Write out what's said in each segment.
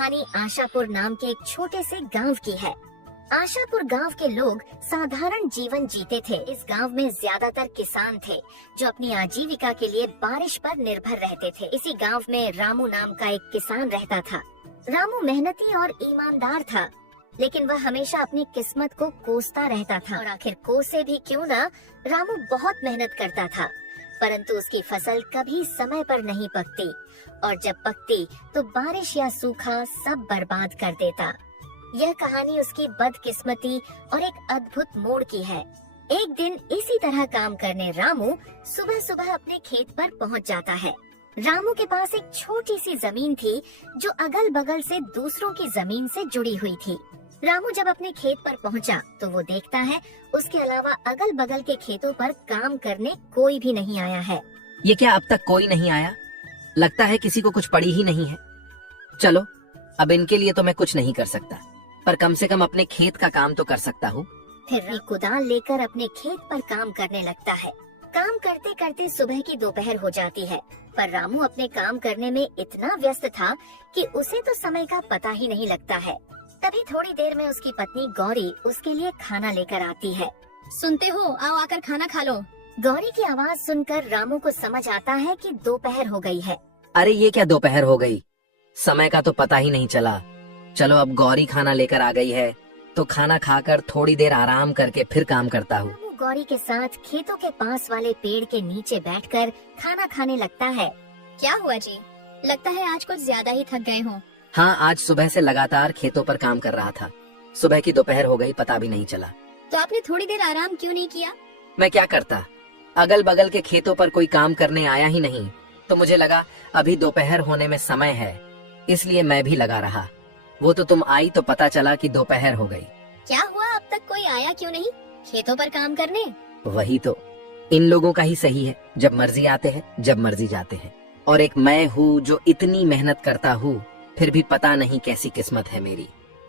कहानी आशापुर नाम के एक छोटे से गांव की है। आशापुर गांव के लोग साधारण जीवन जीते थे। इस गांव में ज्यादातर किसान थे जो अपनी आजीविका के लिए बारिश पर निर्भर रहते थे। इसी गांव में रामू नाम का एक किसान रहता था। रामू मेहनती और ईमानदार था, लेकिन वह हमेशा अपनी किस्मत को कोसता रहता था। और आखिर कोसे भी क्यों ना, रामू बहुत मेहनत करता था, परंतु उसकी फसल कभी समय पर नहीं पकती, और जब पकती तो बारिश या सूखा सब बर्बाद कर देता। यह कहानी उसकी बदकिस्मती और एक अद्भुत मोड़ की है। एक दिन इसी तरह काम करने रामू सुबह सुबह अपने खेत पर पहुंच जाता है। रामू के पास एक छोटी सी जमीन थी जो अगल बगल से दूसरों की जमीन से जुड़ी हुई थी। रामू जब अपने खेत पर पहुंचा तो वो देखता है उसके अलावा अगल बगल के खेतों पर काम करने कोई भी नहीं आया है। ये क्या अब तक कोई नहीं आया? लगता है किसी को कुछ पड़ी ही नहीं है। चलो, अब इनके लिए तो मैं कुछ नहीं कर सकता, पर कम से कम अपने खेत का काम तो कर सकता हूँ। फिर कुदाल लेकर अपने खेत पर काम करने लगता है। काम करते करते सुबह की दोपहर हो जाती है, पर रामू अपने काम करने में इतना व्यस्त था कि उसे तो समय का पता ही नहीं लगता है। तभी थोड़ी देर में उसकी पत्नी गौरी उसके लिए खाना लेकर आती है। सुनते हो, आओ आकर खाना खा लो। गौरी की आवाज सुनकर रामू को समझ आता है कि दोपहर हो गई है। अरे ये क्या दोपहर हो गई, समय का तो पता ही नहीं चला। चलो, अब गौरी खाना लेकर आ गई है तो खाना खाकर थोड़ी देर आराम करके फिर काम करता हूँ। रामू गौरी के साथ खेतों के पास वाले पेड़ के नीचे बैठकर खाना खाने लगता है। क्या हुआ जी? लगता है आज कुछ ज्यादा ही थक गए हो। हाँ, आज सुबह से लगातार खेतों पर काम कर रहा था। सुबह की दोपहर हो गई, पता भी नहीं चला। तो आपने थोड़ी देर आराम क्यों नहीं किया? मैं क्या करता, अगल बगल के खेतों पर कोई काम करने आया ही नहीं, तो मुझे लगा अभी दोपहर होने में समय है, इसलिए मैं भी लगा रहा। वो तो तुम आई तो पता चला कि दोपहर हो गई। क्या हुआ, अब तक कोई आया क्यों नहीं खेतों पर काम करने? वही तो, इन लोगों का ही सही है, जब मर्जी आते हैं, जब मर्जी जाते हैं। और एक मैं हूँ जो इतनी मेहनत करता हूँ, फिर भी पता नहीं कैसी किस्मत है मेरी,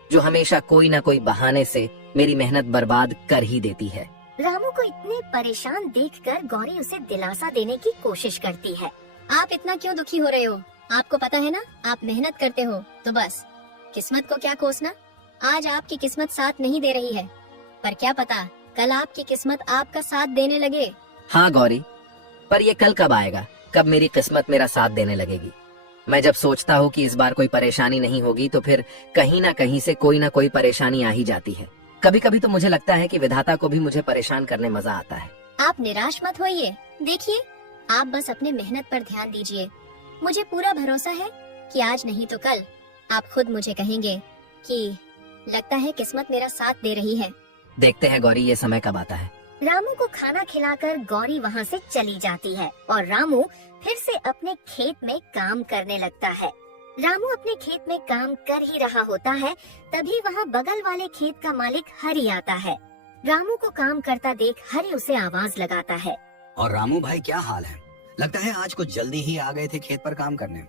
जो हमेशा कोई ना कोई बहाने से मेरी मेहनत बर्बाद कर ही देती है। रामू को इतने परेशान देखकर गौरी उसे दिलासा देने की कोशिश करती है। आप इतना क्यों दुखी हो रहे हो? आपको पता है ना, आप मेहनत करते हो तो बस, किस्मत को क्या कोसना। आज आपकी किस्मत साथ नहीं दे रही है, पर क्या पता कल आपकी किस्मत आपका साथ देने लगे। हाँ गौरी, पर ये कल कब आएगा, कब मेरी किस्मत मेरा साथ देने लगेगी? मैं जब सोचता हूँ कि इस बार कोई परेशानी नहीं होगी, तो फिर कहीं ना कहीं से कोई ना कोई परेशानी आ ही जाती है। कभी कभी तो मुझे लगता है कि विधाता को भी मुझे परेशान करने मजा आता है। आप निराश मत होइए, देखिए आप बस अपने मेहनत पर ध्यान दीजिए। मुझे पूरा भरोसा है कि आज नहीं तो कल आप खुद मुझे कहेंगे कि लगता है किस्मत मेरा साथ दे रही है। देखते हैं गौरी, ये समय कब आता है। रामू को खाना खिलाकर गौरी वहाँ से चली जाती है और रामू फिर से अपने खेत में काम करने लगता है। रामू अपने खेत में काम कर ही रहा होता है, तभी वहाँ बगल वाले खेत का मालिक हरि आता है। रामू को काम करता देख हरि उसे आवाज लगाता है। और रामू भाई, क्या हाल है? लगता है आज कुछ जल्दी ही आ गए थे खेत पर काम करने।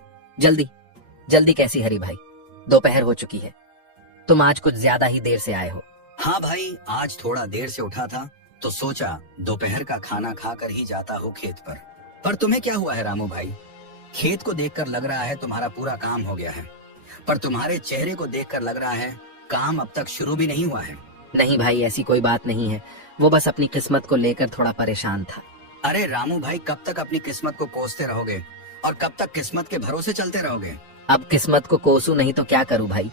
जल्दी कैसी हरि भाई, दोपहर हो चुकी है, तुम आज कुछ ज्यादा ही देर से आए हो। हाँ भाई, आज थोड़ा देर से उठा था तो सोचा दोपहर का खाना खाकर ही जाता हूँ खेत पर तुम्हें क्या हुआ है रामू भाई? खेत को देखकर लग रहा है तुम्हारा पूरा काम हो गया है, पर तुम्हारे चेहरे को देखकर लग रहा है काम अब तक शुरू भी नहीं हुआ है। नहीं भाई, ऐसी कोई बात नहीं है, वो बस अपनी किस्मत को लेकर थोड़ा परेशान था। अरे रामू भाई, कब तक अपनी किस्मत को कोसते रहोगे और कब तक किस्मत के भरोसे चलते रहोगे? अब किस्मत को कोसू नहीं तो क्या करूँ भाई?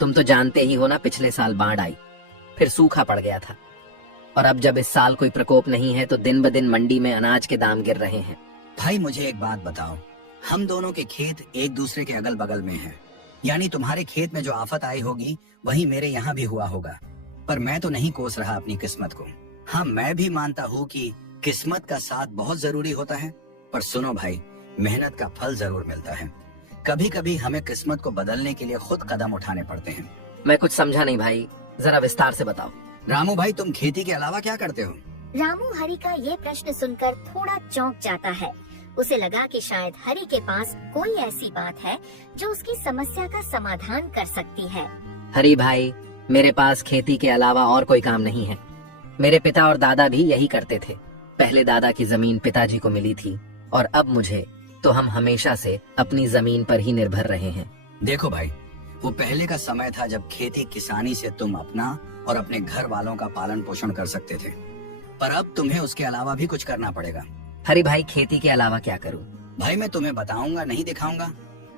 तुम तो जानते ही हो ना, पिछले साल बाढ़ आई, फिर सूखा पड़ गया था, और अब जब इस साल कोई प्रकोप नहीं है तो दिन ब दिन मंडी में अनाज के दाम गिर रहे हैं। भाई मुझे एक बात बताओ, हम दोनों के खेत एक दूसरे के अगल बगल में हैं, यानी तुम्हारे खेत में जो आफत आई होगी वही मेरे यहाँ भी हुआ होगा, पर मैं तो नहीं कोस रहा अपनी किस्मत को। हाँ, मैं भी मानता हूँ कि किस्मत का साथ बहुत जरूरी होता है, पर सुनो भाई, मेहनत का फल जरूर मिलता है। कभी कभी हमें किस्मत को बदलने के लिए खुद कदम उठाने पड़ते हैं। मैं कुछ समझा नहीं भाई, जरा विस्तार से बताओ। रामू भाई, तुम खेती के अलावा क्या करते हो? रामू हरि का ये प्रश्न सुनकर थोड़ा चौंक जाता है। उसे लगा कि शायद हरि के पास कोई ऐसी बात है जो उसकी समस्या का समाधान कर सकती है। हरि भाई, मेरे पास खेती के अलावा और कोई काम नहीं है। मेरे पिता और दादा भी यही करते थे। पहले दादा की जमीन पिताजी को मिली थी, और अब मुझे, तो हम हमेशा से अपनी जमीन पर ही निर्भर रहे हैं। देखो भाई, वो पहले का समय था जब खेती किसानी से तुम अपना और अपने घर वालों का पालन पोषण कर सकते थे, पर अब तुम्हें उसके अलावा भी कुछ करना पड़ेगा। हरी भाई, खेती के अलावा क्या करूं? भाई मैं तुम्हें बताऊंगा नहीं दिखाऊंगा।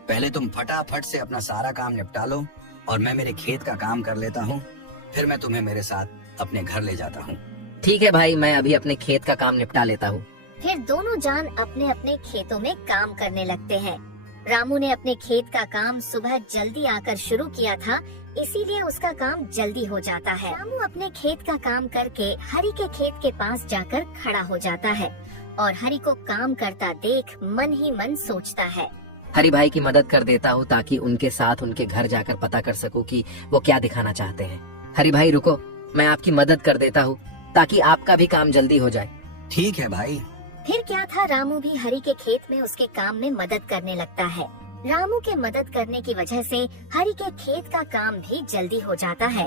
पहले तुम फटाफट से अपना सारा काम निपटा लो और मैं मेरे खेत का काम कर लेता हूँ। फिर मैं तुम्हें मेरे साथ अपने घर ले जाता हूँ। ठीक है भाई, मैं अभी अपने खेत का काम निपटा लेता हूँ। फिर दोनों जान अपने अपने खेतों में काम करने लगते हैं। रामू ने अपने खेत का काम सुबह जल्दी आकर शुरू किया था, इसीलिए उसका काम जल्दी हो जाता है। रामू अपने खेत का काम करके हरी के खेत के पास जाकर खड़ा हो जाता है और हरी को काम करता देख मन ही मन सोचता है। हरी भाई की मदद कर देता हूँ ताकि उनके साथ उनके घर जाकर पता कर सकूं कि वो क्या दिखाना चाहते हैं। हरी भाई रुको, मैं आपकी मदद कर देता हूँ ताकि आपका भी काम जल्दी हो जाए। ठीक है भाई। फिर क्या था, रामू भी हरी के खेत में उसके काम में मदद करने लगता है। रामू के मदद करने की वजह से हरी के खेत का काम भी जल्दी हो जाता है।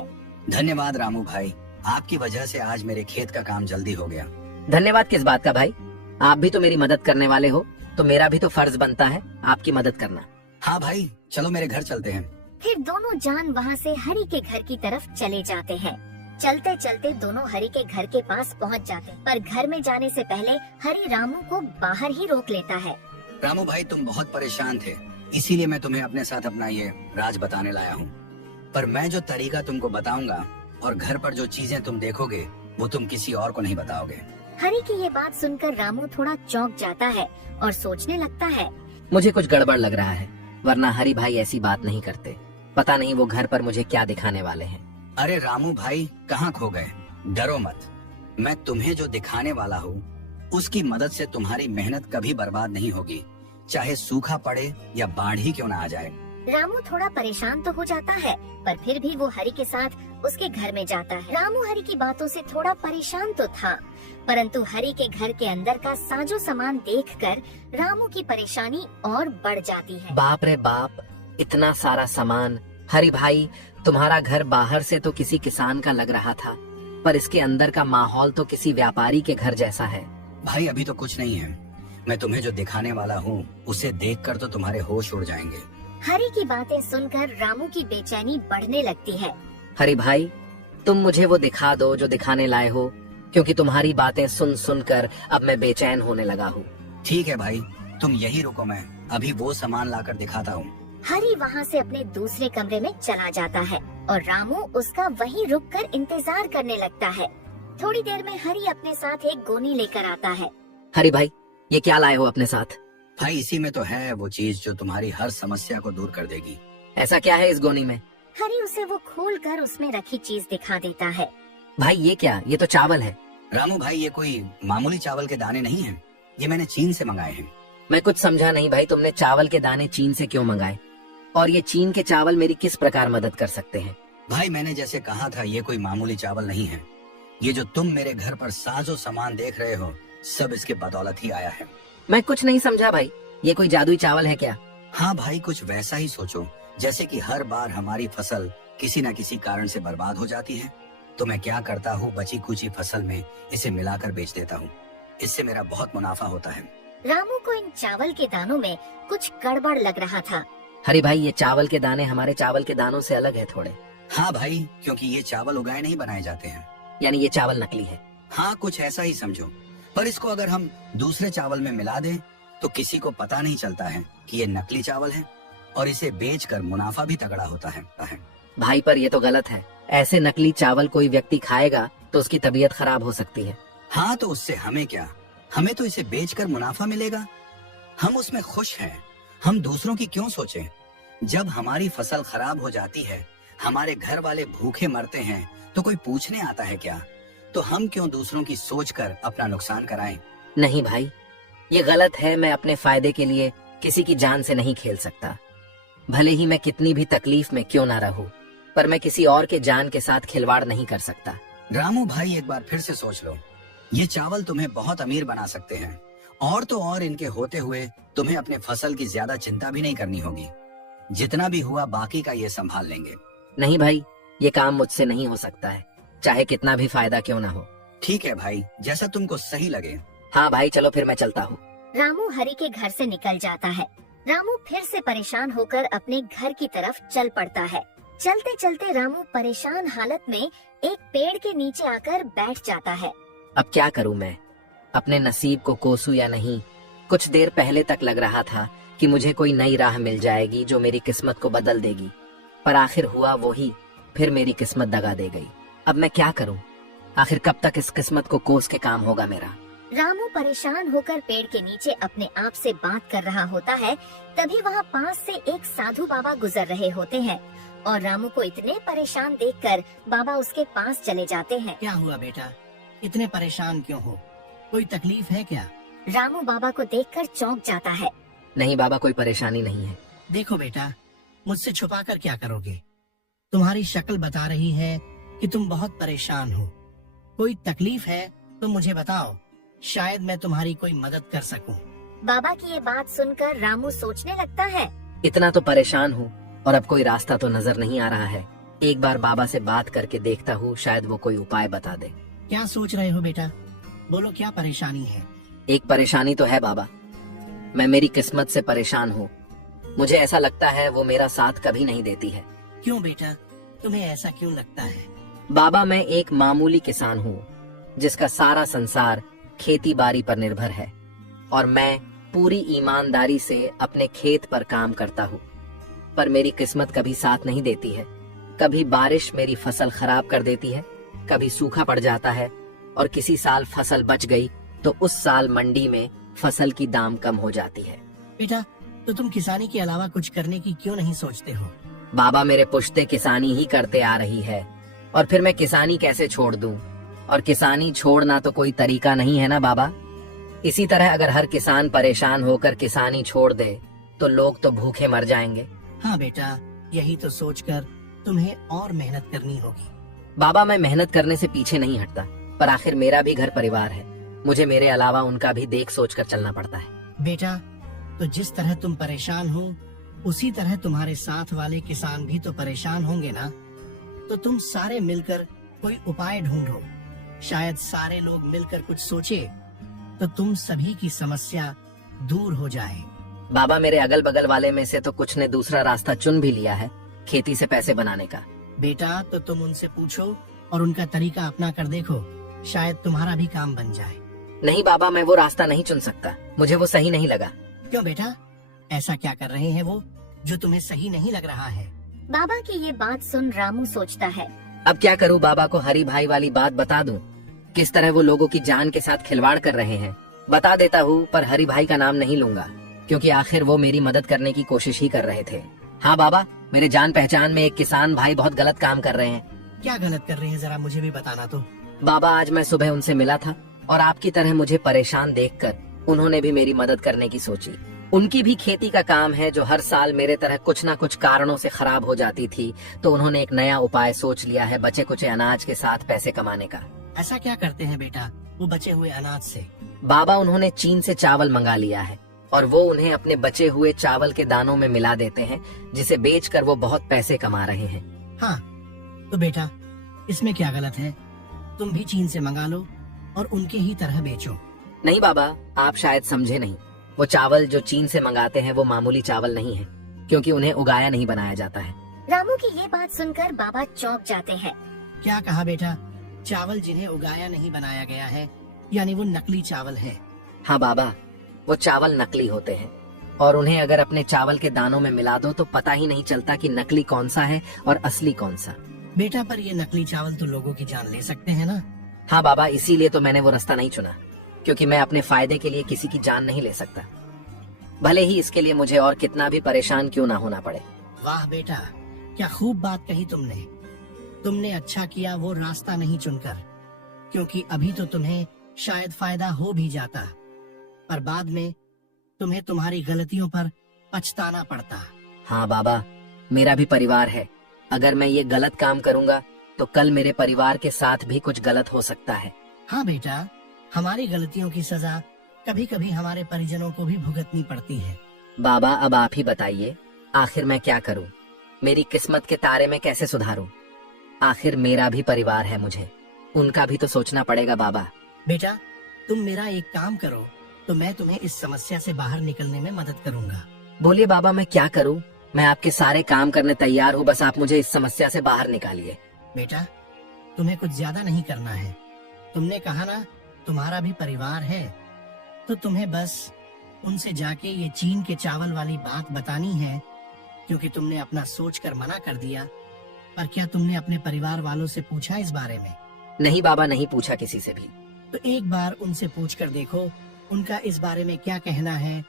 धन्यवाद रामू भाई, आपकी वजह से आज मेरे खेत का काम जल्दी हो गया। धन्यवाद किस बात का भाई, आप भी तो मेरी मदद करने वाले हो, तो मेरा भी तो फर्ज बनता है आपकी मदद करना। हाँ भाई, चलो मेरे घर चलते हैं। फिर दोनों जान वहाँ से हरी के घर की तरफ चले जाते हैं। चलते चलते दोनों हरी के घर के पास पहुँच जाते, पर घर में जाने से पहले हरी रामू को बाहर ही रोक लेता है। रामू भाई, तुम बहुत परेशान थे, इसीलिए मैं तुम्हें अपने साथ अपना ये राज बताने लाया हूँ। पर मैं जो तरीका तुमको बताऊंगा और घर पर जो चीजें तुम देखोगे वो तुम किसी और को नहीं बताओगे। हरी की ये बात सुनकर रामू थोड़ा चौंक जाता है और सोचने लगता है, मुझे कुछ गड़बड़ लग रहा है, वरना हरी भाई ऐसी बात नहीं करते। पता नहीं वो घर पर मुझे क्या दिखाने वाले हैं। अरे रामू भाई, कहाँ खो गए? डरो मत, मैं तुम्हें जो दिखाने वाला हूँ उसकी मदद से तुम्हारी मेहनत कभी बर्बाद नहीं होगी, चाहे सूखा पड़े या बाढ़ ही क्यों ना आ जाए। रामू थोड़ा परेशान तो हो जाता है, पर फिर भी वो हरी के साथ उसके घर में जाता है। रामू हरी की बातों से थोड़ा परेशान तो था, परंतु हरी के घर के अंदर का साजो सामान देखकर रामू की परेशानी और बढ़ जाती है। बाप रे बाप, इतना सारा सामान। हरी भाई, तुम्हारा घर बाहर से तो किसी किसान का लग रहा था, पर इसके अंदर का माहौल तो किसी व्यापारी के घर जैसा है। भाई अभी तो कुछ नहीं है, मैं तुम्हें जो दिखाने वाला हूँ उसे देखकर तो तुम्हारे होश उड़ जाएंगे। हरी की बातें सुनकर रामू की बेचैनी बढ़ने लगती है। हरी भाई, तुम मुझे वो दिखा दो जो दिखाने लाए हो, क्योंकि तुम्हारी बातें सुन सुनकर अब मैं बेचैन होने लगा हूँ। ठीक है भाई, तुम यही रुको, मैं अभी वो सामान लाकर दिखाता हूँ। हरी वहाँ से अपने दूसरे कमरे में चला जाता है और रामू उसका वहीं रुककर इंतजार करने लगता है। थोड़ी देर में हरी अपने साथ एक गोनी लेकर आता है। हरी भाई, ये क्या लाए हो अपने साथ? भाई इसी में तो है वो चीज जो तुम्हारी हर समस्या को दूर कर देगी। ऐसा क्या है इस गोनी में? हरी उसे वो खोलकर उसमें रखी चीज दिखा देता है। भाई ये क्या? ये तो चावल है। रामू भाई, ये कोई मामूली चावल के दाने नहीं हैं, ये मैंने चीन से मंगाए हैं। मैं कुछ समझा नहीं भाई, तुमने चावल के दाने चीन से क्यों मंगाए? और ये चीन के चावल मेरी किस प्रकार मदद कर सकते हैं? भाई मैंने जैसे कहा था, ये कोई मामूली चावल नहीं है। ये जो तुम मेरे घर पर साजो सामान देख रहे हो, सब इसके बदौलत ही आया है। मैं कुछ नहीं समझा भाई, ये कोई जादुई चावल है क्या? हाँ भाई, कुछ वैसा ही सोचो जैसे कि हर बार हमारी फसल किसी न किसी कारण से बर्बाद हो जाती है, तो मैं क्या करता हूँ, बची कुची फसल में इसे मिलाकर बेच देता हूँ। इससे मेरा बहुत मुनाफा होता है। रामू को इन चावल के दानों में कुछ गड़बड़ लग रहा था। हरी भाई, ये चावल के दाने हमारे चावल के दानों से अलग है थोड़े। हाँ भाई, क्योंकि ये चावल उगाए नहीं बनाए जाते हैं। यानी ये चावल नकली है? हाँ, कुछ ऐसा ही समझो। पर इसको अगर हम दूसरे चावल में मिला दें तो किसी को पता नहीं चलता है कि ये नकली चावल है, और इसे बेचकर मुनाफा भी तगड़ा होता है। भाई पर ये तो गलत है, ऐसे नकली चावल कोई व्यक्ति खाएगा तो उसकी तबीयत खराब हो सकती है। हाँ, तो उससे हमें क्या, हमें तो इसे बेचकर मुनाफा मिलेगा, हम उसमें खुश हैं। हम दूसरों की क्यों सोचें? जब हमारी फसल खराब हो जाती है, हमारे घर वाले भूखे मरते हैं, तो कोई पूछने आता है क्या? तो हम क्यों दूसरों की सोचकर अपना नुकसान कराएं? नहीं भाई, ये गलत है। मैं अपने फायदे के लिए किसी की जान से नहीं खेल सकता, भले ही मैं कितनी भी तकलीफ में क्यों ना रहूं, पर मैं किसी और के जान के साथ खिलवाड़ नहीं कर सकता। रामू भाई, एक बार फिर से सोच लो, ये चावल तुम्हें बहुत अमीर बना सकते हैं, और तो और इनके होते हुए तुम्हें अपने फसल की ज्यादा चिंता भी नहीं करनी होगी। जितना भी हुआ बाकी का ये संभाल लेंगे। नहीं भाई, ये काम मुझसे नहीं हो सकता है, चाहे कितना भी फायदा क्यों ना हो। ठीक है भाई, जैसा तुमको सही लगे। हाँ भाई, चलो फिर मैं चलता हूँ। रामू हरी के घर से निकल जाता है रामू फिर से परेशान होकर अपने घर की तरफ चल पड़ता है। चलते चलते रामू परेशान हालत में एक पेड़ के नीचे आकर बैठ जाता है। अब क्या करूं मैं? अपने नसीब को कोसूं या नहीं? कुछ देर पहले तक लग रहा था कि मुझे कोई नई राह मिल जाएगी जो मेरी किस्मत को बदल देगी, पर आखिर हुआ वही, फिर मेरी किस्मत दगा दे गई। अब मैं क्या करूं? आखिर कब तक इस किस्मत को कोस के काम होगा मेरा? रामू परेशान होकर पेड़ के नीचे अपने आप से बात कर रहा होता है। तभी वहाँ पास से एक साधु बाबा गुजर रहे होते हैं और रामू को इतने परेशान देखकर बाबा उसके पास चले जाते हैं। क्या हुआ बेटा, इतने परेशान क्यों हो? कोई तकलीफ है क्या? रामू बाबा को देखकर चौंक जाता है। नहीं बाबा, कोई परेशानी नहीं है। देखो बेटा, मुझसे छुपा कर क्या करोगे? तुम्हारी शक्ल बता रही है कि तुम बहुत परेशान हो। कोई तकलीफ है तो मुझे बताओ, शायद मैं तुम्हारी कोई मदद कर सकूं। बाबा की ये बात सुनकर रामू सोचने लगता है। इतना तो परेशान हूँ और अब कोई रास्ता तो नजर नहीं आ रहा है। एक बार बाबा से बात करके देखता हूँ, शायद वो कोई उपाय बता दे। क्या सोच रहे हो बेटा? बोलो, क्या परेशानी है? एक परेशानी तो है बाबा, मैं मेरी किस्मत से परेशान हूँ। मुझे ऐसा लगता है वो मेरा साथ कभी नहीं देती है। क्यों बेटा, तुम्हें ऐसा क्यों लगता है? बाबा, मैं एक मामूली किसान हूँ जिसका सारा संसार खेती बाड़ी पर निर्भर है और मैं पूरी ईमानदारी से अपने खेत पर काम करता हूँ, पर मेरी किस्मत कभी साथ नहीं देती है। कभी बारिश मेरी फसल खराब कर देती है, कभी सूखा पड़ जाता है और किसी साल फसल बच गई तो उस साल मंडी में फसल की दाम कम हो जाती है। बेटा, तो तुम किसानी के अलावा कुछ करने की क्यों नहीं सोचते हो? बाबा, मेरे पुश्ते किसानी ही करते आ रही है और फिर मैं किसानी कैसे छोड़ दूं? और किसानी छोड़ना तो कोई तरीका नहीं है ना बाबा। इसी तरह अगर हर किसान परेशान होकर किसानी छोड़ दे तो लोग तो भूखे मर जाएंगे। हाँ बेटा, यही तो सोचकर तुम्हें और मेहनत करनी होगी। बाबा, मैं मेहनत करने से पीछे नहीं हटता, पर आखिर मेरा भी घर परिवार है। मुझे मेरे अलावा उनका भी देख सोच कर चलना पड़ता है। बेटा, तो जिस तरह तुम परेशान हो उसी तरह तुम्हारे साथ वाले किसान भी तो परेशान होंगे ना। तो तुम सारे मिलकर कोई उपाय ढूंढो। शायद सारे लोग मिलकर कुछ सोचे तो तुम सभी की समस्या दूर हो जाए। बाबा, मेरे अगल बगल वाले में से तो कुछ ने दूसरा रास्ता चुन भी लिया है, खेती से पैसे बनाने का। बेटा, तो तुम उनसे पूछो और उनका तरीका अपना कर देखो, शायद तुम्हारा भी काम बन जाए। नहीं बाबा, मैं वो रास्ता नहीं चुन सकता, मुझे वो सही नहीं लगा। क्यों बेटा, ऐसा क्या कर रहे हैं वो जो तुम्हें सही नहीं लग रहा है? बाबा की ये बात सुन रामू सोचता है। अब क्या करूं? बाबा को हरी भाई वाली बात बता दूं? किस तरह वो लोगों की जान के साथ खिलवाड़ कर रहे हैं? बता देता हूँ, पर हरी भाई का नाम नहीं लूंगा, क्योंकि आखिर वो मेरी मदद करने की कोशिश ही कर रहे थे। हाँ बाबा, मेरे जान पहचान में एक किसान भाई बहुत गलत काम कर रहे हैं। क्या गलत कर रहे हैं, जरा मुझे भी बताना तो। बाबा, आज मैं सुबह उनसे मिला था और आपकी तरह मुझे परेशान देखकर उन्होंने भी मेरी मदद करने की सोची। उनकी भी खेती का काम है जो हर साल मेरे तरह कुछ न कुछ कारणों से खराब हो जाती थी, तो उन्होंने एक नया उपाय सोच लिया है बचे कुचे अनाज के साथ पैसे कमाने का। ऐसा क्या करते हैं बेटा वो बचे हुए अनाज से? बाबा, उन्होंने चीन से चावल मंगा लिया है और वो उन्हें अपने बचे हुए चावल के दानों में मिला देते हैं, जिसे बेचकर वो बहुत पैसे कमा रहे हैं। हाँ, तो बेटा इसमें क्या गलत है? तुम भी चीन से मंगा लो और उनके ही तरह बेचो। नहीं बाबा, आप शायद समझे नहीं। वो चावल जो चीन से मंगाते हैं वो मामूली चावल नहीं है, क्योंकि उन्हें उगाया नहीं बनाया जाता है। रामू की ये बात सुनकर बाबा चौंक जाते हैं। क्या कहा बेटा? चावल जिन्हें उगाया नहीं बनाया गया है, यानी वो नकली चावल है? हाँ बाबा, वो चावल नकली होते हैं और उन्हें अगर अपने चावल के दानों में मिला दो तो पता ही नहीं चलता कि नकली कौन सा है और असली कौन सा। बेटा, पर ये नकली चावल तो लोगों की जान ले सकते हैं ना? हाँ बाबा, इसीलिए तो मैंने वो रास्ता नहीं चुना, क्योंकि मैं अपने फायदे के लिए किसी की जान नहीं ले सकता, भले ही इसके लिए मुझे और कितना भी परेशान क्यों ना होना पड़े। वाह बेटा, क्या खूब बात कही तुमने। तुमने अच्छा किया वो रास्ता नहीं चुनकर, क्योंकि अभी तो तुम्हें शायद फायदा हो भी जाता, पर बाद में तुम्हें तुम्हारी गलतियों पर पछताना पड़ता। हाँ बाबा, मेरा भी परिवार है। अगर मैं ये गलत काम करूँगा तो कल मेरे परिवार के साथ भी कुछ गलत हो सकता है। हाँ बेटा, हमारी गलतियों की सजा कभी कभी हमारे परिजनों को भी भुगतनी पड़ती है। बाबा, अब आप ही बताइए, आखिर मैं क्या करूं? मेरी किस्मत के तारे में कैसे सुधारूं? आखिर मेरा भी परिवार है, मुझे उनका भी तो सोचना पड़ेगा। बाबा बेटा, तुम मेरा एक काम करो तो मैं तुम्हें इस समस्या से बाहर निकलने में मदद करूंगा। बोलिए बाबा, मैं क्या करूं? मैं आपके सारे काम करने तैयार हूं, बस आप मुझे इस समस्या से बाहर निकालिए। बेटा, तुम्हें कुछ ज्यादा नहीं करना है। तुमने कहा ना तुम्हारा भी परिवार है, तो तुम्हें बस उनसे जाके ये चीन के चावल वाली बात बतानी है, क्योंकि तुमने अपना सोचकर मना कर दिया। पर क्या तुमने अपने परिवार वालों से पूछा इस बारे में? नहीं बाबा, नहीं पूछा किसी से भी। तो एक बार उनसे पूछ कर देखो उनका इस बारे में क्या कहना है।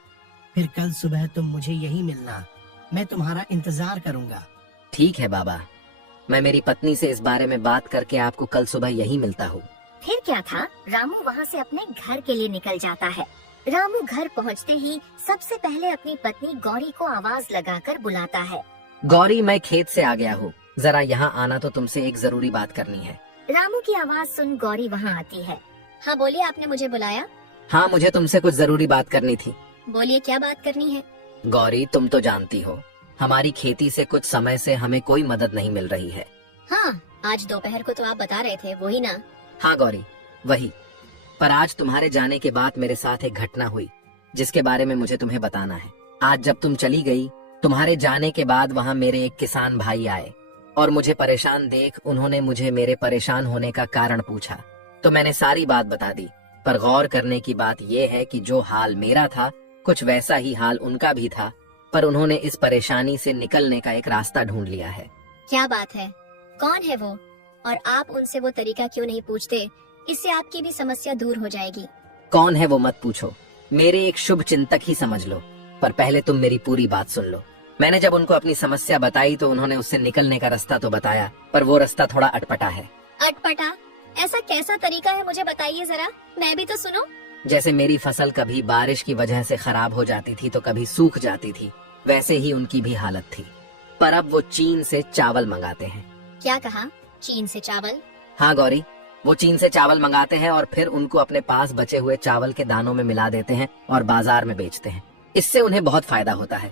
फिर कल सुबह तुम मुझे यही मिलना, मैं तुम्हारा इंतजार करूंगा। ठीक है बाबा, मैं मेरी पत्नी से इस बारे में बात करके आपको कल सुबह यही मिलता हूँ। फिर क्या था, रामू वहाँ से अपने घर के लिए निकल जाता है। रामू घर पहुँचते ही सबसे पहले अपनी पत्नी गौरी को आवाज लगाकर बुलाता है। गौरी, मैं खेत से आ गया हूँ, जरा यहाँ आना, तो तुमसे एक जरूरी बात करनी है। रामू की आवाज सुन गौरी वहाँ आती है। हाँ बोलिए, आपने मुझे बुलाया? हाँ, मुझे तुमसे कुछ जरूरी बात करनी थी। बोलिए, क्या बात करनी है? गौरी, तुम तो जानती हो हमारी खेती से कुछ समय से हमें कोई मदद नहीं मिल रही है। हाँ, आज दोपहर को तो आप बता रहे थे, वही ना? हाँ गौरी, वही। पर आज तुम्हारे जाने के बाद मेरे साथ एक घटना हुई जिसके बारे में मुझे तुम्हें बताना है। आज जब तुम चली गई, तुम्हारे जाने के बाद वहाँ मेरे एक किसान भाई आए और मुझे परेशान देख उन्होंने मुझे मेरे परेशान होने का कारण पूछा। तो मैंने सारी बात बता दी। पर गौर करने की बात यह है कि जो हाल मेरा था, कुछ वैसा ही हाल उनका भी था, पर उन्होंने इस परेशानी से निकलने का एक रास्ता ढूंढ लिया है। क्या बात है? कौन है वो? और आप उनसे वो तरीका क्यों नहीं पूछते? इससे आपकी भी समस्या दूर हो जाएगी। कौन है वो मत पूछो, मेरे एक शुभ चिंतक ही समझ लो। पर पहले तुम मेरी पूरी बात सुन लो। मैंने जब उनको अपनी समस्या बताई तो उन्होंने उससे निकलने का रास्ता तो बताया, पर वो रास्ता थोड़ा अटपटा है। अटपटा? ऐसा कैसा तरीका है, मुझे बताइए जरा, मैं भी तो सुनो। जैसे मेरी फसल कभी बारिश की वजह से खराब हो जाती थी तो कभी सूख जाती थी, वैसे ही उनकी भी हालत थी। पर अब वो चीन से चावल मंगाते हैं। क्या कहा? चीन से चावल? हाँ गौरी, वो चीन से चावल मंगाते हैं और फिर उनको अपने पास बचे हुए चावल के दानों में मिला देते हैं और बाजार में बेचते हैं। इससे उन्हें बहुत फायदा होता है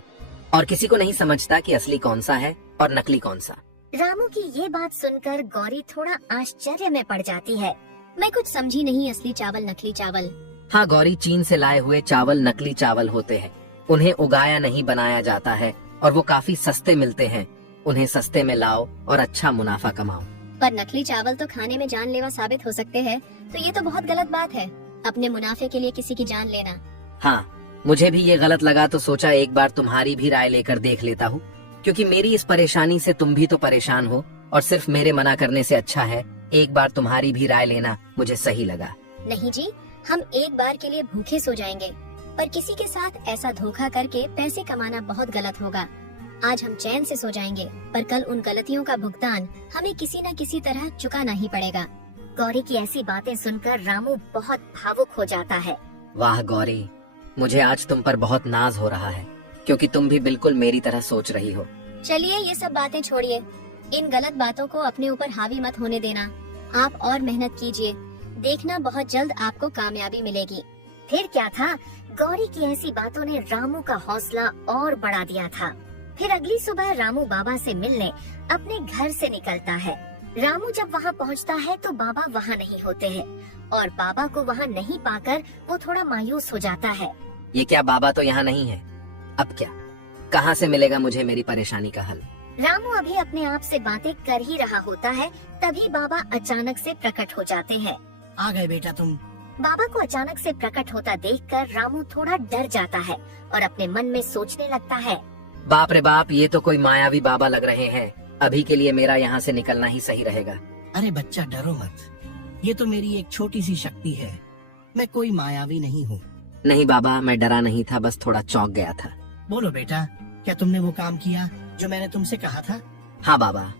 और किसी को नहीं समझता कि असली कौन सा है और नकली कौन सा। रामू की ये बात सुनकर गौरी थोड़ा आश्चर्य में पड़ जाती है। मैं कुछ समझी नहीं, असली चावल नकली चावल? हाँ गौरी, चीन से लाए हुए चावल नकली चावल होते हैं। उन्हें उगाया नहीं बनाया जाता है और वो काफी सस्ते मिलते हैं। उन्हें सस्ते में लाओ और अच्छा मुनाफा कमाओ। पर नकली चावल तो खाने में जानलेवा साबित हो सकते हैं, तो ये तो बहुत गलत बात है, अपने मुनाफे के लिए किसी की जान लेना। हाँ, मुझे भी ये गलत लगा तो सोचा एक बार तुम्हारी भी राय लेकर देख लेता हूँ, क्योंकि मेरी इस परेशानी से तुम भी तो परेशान हो और सिर्फ मेरे मना करने से अच्छा है एक बार तुम्हारी भी राय लेना मुझे सही लगा। नहीं जी, हम एक बार के लिए भूखे सो जाएंगे, पर किसी के साथ ऐसा धोखा करके पैसे कमाना बहुत गलत होगा। आज हम चैन से सो जाएंगे, पर कल उन गलतियों का भुगतान हमें किसी न किसी तरह चुकाना ही पड़ेगा। गौरी की ऐसी बातें सुनकर रामू बहुत भावुक हो जाता है। वाह गौरी, मुझे आज तुम पर बहुत नाज हो रहा है, क्योंकि तुम भी बिल्कुल मेरी तरह सोच रही हो। चलिए ये सब बातें छोड़िए, इन गलत बातों को अपने ऊपर हावी मत होने देना। आप और मेहनत कीजिए, देखना बहुत जल्द आपको कामयाबी मिलेगी। फिर क्या था, गौरी की ऐसी बातों ने रामू का हौसला और बढ़ा दिया था। फिर अगली सुबह रामू बाबा से मिलने अपने घर से निकलता है। रामू जब वहाँ पहुँचता है तो बाबा वहाँ नहीं होते हैं और बाबा को वहाँ नहीं पाकर वो थोड़ा मायूस हो जाता है। ये क्या, बाबा तो यहाँ नहीं है? अब क्या, कहाँ से मिलेगा मुझे मेरी परेशानी का हल? रामू अभी अपने आप से बातें कर ही रहा होता है, तभी बाबा अचानक से प्रकट हो जाते हैं। आ गए बेटा तुम। बाबा को अचानक से प्रकट होता देखकर रामू थोड़ा डर जाता है और अपने मन में सोचने लगता है, बाप रे बाप, ये तो कोई मायावी बाबा लग रहे हैं। अभी के लिए मेरा यहाँ से निकलना ही सही रहेगा। अरे बच्चा, डरो मत, ये तो मेरी एक छोटी सी शक्ति है, मैं कोई मायावी नहीं हूँ। नहीं बाबा, मैं डरा नहीं था, बस थोड़ा चौंक गया था। बोलो बेटा, क्या तुमने वो काम किया जो मैंने तुमसे कहा था? हाँ बाबा,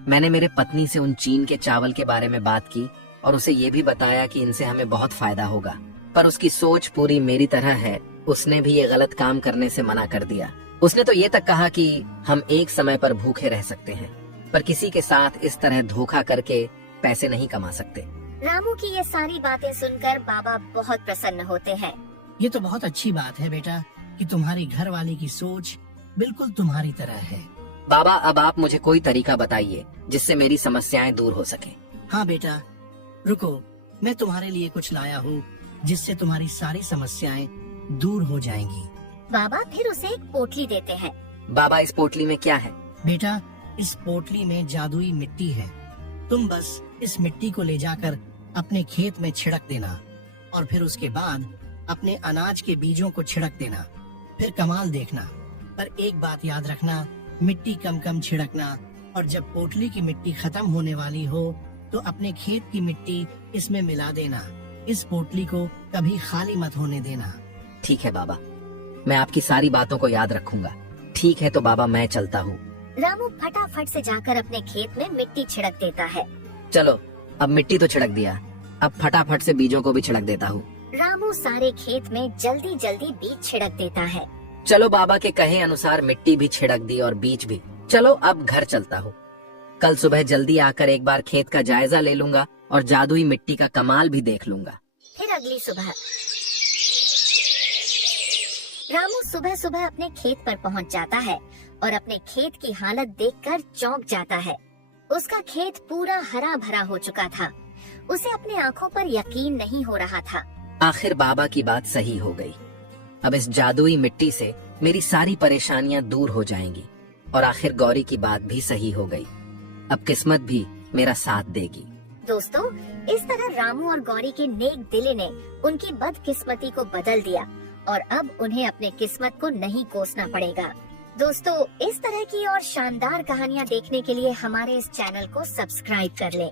मैंने मेरे पत्नी से उन चीन के चावल के बारे में बात की और उसे ये भी बताया कि इनसे हमें बहुत फायदा होगा, पर उसकी सोच पूरी मेरी तरह है। उसने भी ये गलत काम करने से मना कर दिया। उसने तो ये तक कहा कि हम एक समय पर भूखे रह सकते हैं, पर किसी के साथ इस तरह धोखा करके पैसे नहीं कमा सकते। रामू की ये सारी बातें सुनकर बाबा बहुत प्रसन्न होते हैं। ये तो बहुत अच्छी बात है बेटा कि तुम्हारी घर वाले की सोच बिल्कुल तुम्हारी तरह है। बाबा, अब आप मुझे कोई तरीका बताइए जिससे मेरी समस्याएं दूर हो सके। हाँ बेटा, रुको, मैं तुम्हारे लिए कुछ लाया हूँ जिससे तुम्हारी सारी समस्याएं दूर हो जाएंगी। बाबा फिर उसे एक पोटली देते हैं। बाबा इस पोटली में क्या है? बेटा, इस पोटली में जादुई मिट्टी है। तुम बस इस मिट्टी को ले जाकर अपने खेत में छिड़क देना और फिर उसके बाद अपने अनाज के बीजों को छिड़क देना, फिर कमाल देखना। पर एक बात याद रखना, मिट्टी कम कम छिड़कना, और जब पोटली की मिट्टी खत्म होने वाली हो तो अपने खेत की मिट्टी इसमें मिला देना। इस पोटली को कभी खाली मत होने देना। ठीक है बाबा, मैं आपकी सारी बातों को याद रखूंगा। ठीक है तो बाबा, मैं चलता हूँ। रामू फटाफट से जाकर अपने खेत में मिट्टी छिड़क देता है। चलो, अब मिट्टी तो छिड़क दिया, अब फटाफट से बीजों को भी छिड़क देता हूँ। रामू सारे खेत में जल्दी जल्दी बीज छिड़क देता है। चलो, बाबा के कहे अनुसार मिट्टी भी छिड़क दी और बीज भी। चलो अब घर चलता हूँ। कल सुबह जल्दी आकर एक बार खेत का जायजा ले लूंगा और जादुई मिट्टी का कमाल भी देख लूंगा। फिर अगली सुबह रामू सुबह सुबह अपने खेत पर पहुंच जाता है और अपने खेत की हालत देखकर चौंक जाता है। उसका खेत पूरा हरा भरा हो चुका था। उसे अपने आंखों पर यकीन नहीं हो रहा था। आखिर बाबा की बात सही हो गई। अब इस जादुई मिट्टी से मेरी सारी परेशानियां दूर हो जाएंगी और आखिर गौरी की बात भी सही हो गई। अब किस्मत भी मेरा साथ देगी। दोस्तों, इस तरह रामू और गौरी के नेक दिले ने उनकी बदकिस्मती को बदल दिया और अब उन्हें अपने किस्मत को नहीं कोसना पड़ेगा। दोस्तों, इस तरह की और शानदार कहानियाँ देखने के लिए हमारे इस चैनल को सब्सक्राइब कर लें।